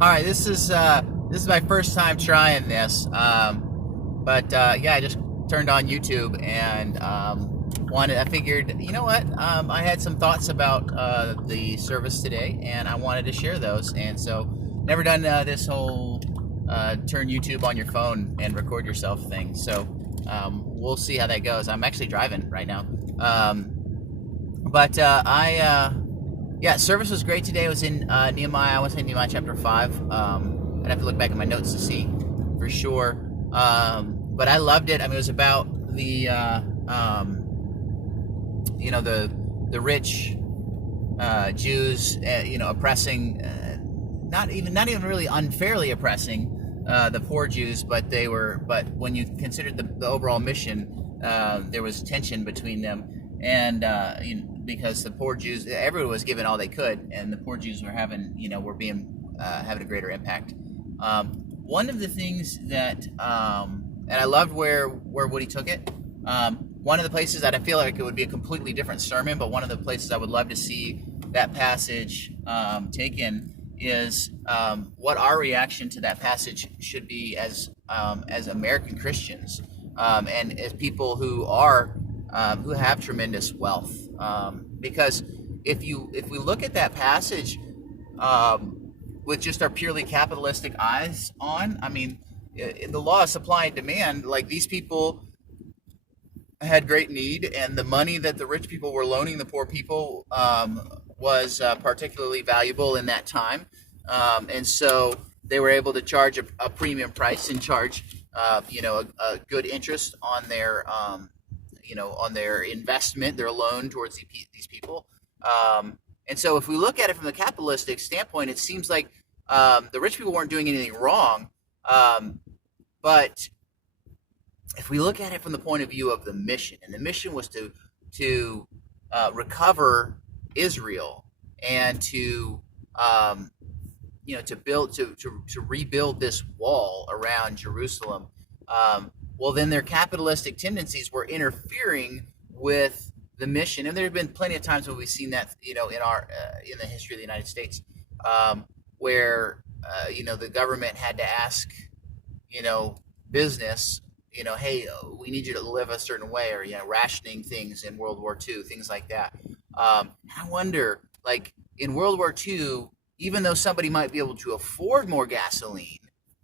All right, this is my first time trying this, but I just turned on YouTube and wanted. I figured, you know what? I had some thoughts about the service today, and I wanted to share those. And so, never done this whole turn YouTube on your phone and record yourself thing. So we'll see how that goes. I'm actually driving right now, but yeah, service was great today. It was in Nehemiah. I want to say Nehemiah chapter 5. I'd have to look back at my notes to see for sure. But I loved it. I mean, it was about the rich Jews, oppressing, not even really unfairly oppressing the poor Jews, but when you considered the overall mission, there was tension between them, and because the poor Jews, everyone was given all they could, and the poor Jews were having a greater impact. One of the things that, and I loved where Woody took it. One of the places that I feel like it would be a completely different sermon, but one of the places I would love to see that passage taken is what our reaction to that passage should be as American Christians, and as people who have tremendous wealth. Because if we look at that passage with just our purely capitalistic eyes on, I mean, in the law of supply and demand, like, these people had great need, and the money that the rich people were loaning the poor people was particularly valuable in that time, and so they were able to charge a premium price and charge a good interest on their investment, their loan towards these people. And so if we look at it from the capitalistic standpoint, it seems like the rich people weren't doing anything wrong, but if we look at it from the point of view of the mission, and the mission was to recover Israel and to rebuild this wall around Jerusalem. Well, then their capitalistic tendencies were interfering with the mission, and there have been plenty of times when we've seen that, in the history of the United States, where the government had to ask, business, hey, we need you to live a certain way, or rationing things in World War II, things like that. I wonder, like, in World War II, even though somebody might be able to afford more gasoline,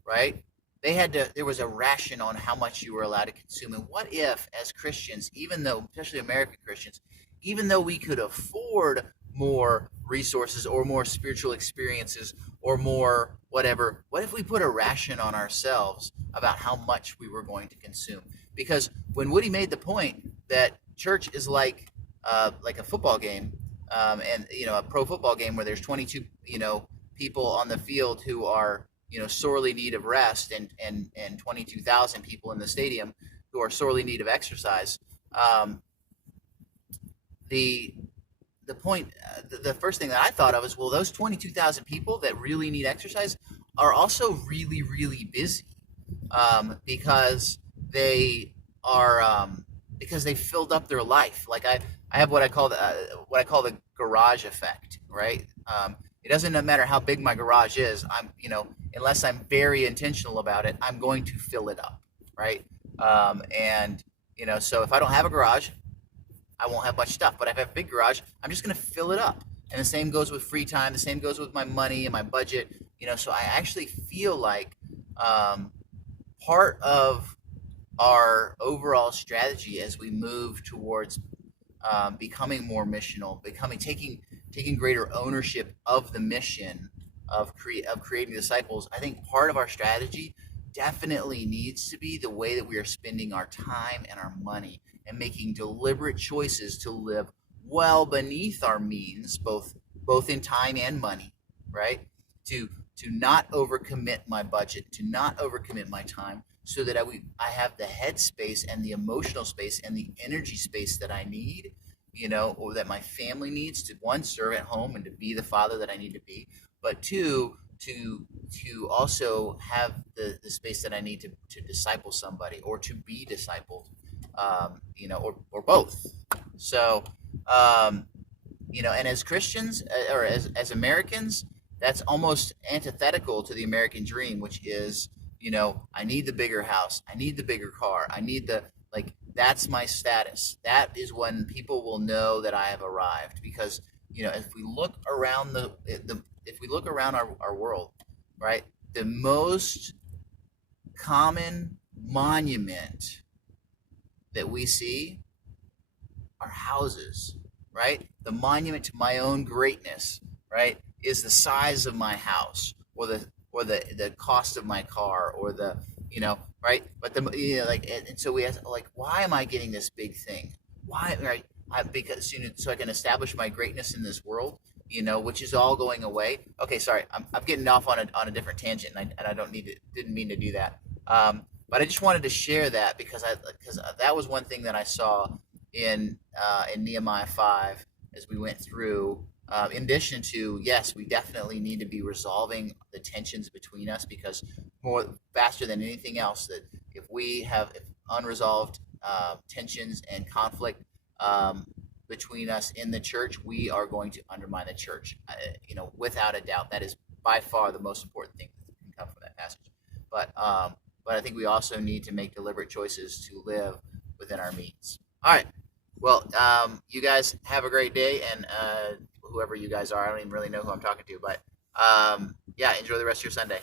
right? There was a ration on how much you were allowed to consume. And what if, as Christians, especially American Christians, even though we could afford more resources or more spiritual experiences or more whatever, what if we put a ration on ourselves about how much we were going to consume? Because when Woody made the point that church is like a football game, and a pro football game where there's 22 people on the field who are sorely in need of rest, and 22,000 people in the stadium who are sorely in need of exercise. The point, the first thing that I thought of is, well, those 22,000 people that really need exercise are also really, really busy, because they filled up their life. Like, I have what I call the garage effect, right? It doesn't matter how big my garage is. Unless I'm very intentional about it, I'm going to fill it up, right? So if I don't have a garage, I won't have much stuff. But if I have a big garage, I'm just going to fill it up. And the same goes with free time. The same goes with my money and my budget. So I actually feel like part of our overall strategy as we move towards becoming more missional, taking greater ownership of the mission of creating disciples. I think part of our strategy definitely needs to be the way that we are spending our time and our money, and making deliberate choices to live well beneath our means, both in time and money, right? To not overcommit my budget, to not overcommit my time, so that I have the head space and the emotional space and the energy space that I need, or that my family needs, to, one, serve at home and to be the father that I need to be, but two, to also have the space that I need to disciple somebody, or to be discipled, or both. So, and as Christians, or as Americans, that's almost antithetical to the American dream, which is, I need the bigger house, I need the bigger car, I need the, like, that's my status. That is when people will know that I have arrived, because if we look around the if we look around our world, right, the most common monument that we see are houses, right? The monument to my own greatness, right, is the size of my house, or the cost of my car, or the, right? But like, and so we have, like, why am I getting this big thing? Why, right? Because, so I can establish my greatness in this world, which is all going away. Okay, sorry, I'm getting off on a different tangent, and I don't need to, didn't mean to do that. But I just wanted to share that, because that was one thing that I saw in Nehemiah 5 as we went through. In addition to, yes, we definitely need to be resolving the tensions between us, because more faster than anything else, that if unresolved tensions and conflict between us in the church, we are going to undermine the church. Without a doubt, that is by far the most important thing that can come from that passage. But I think we also need to make deliberate choices to live within our means. All right. Well, you guys have a great day, and whoever you guys are, I don't even really know who I'm talking to, but yeah, enjoy the rest of your Sunday.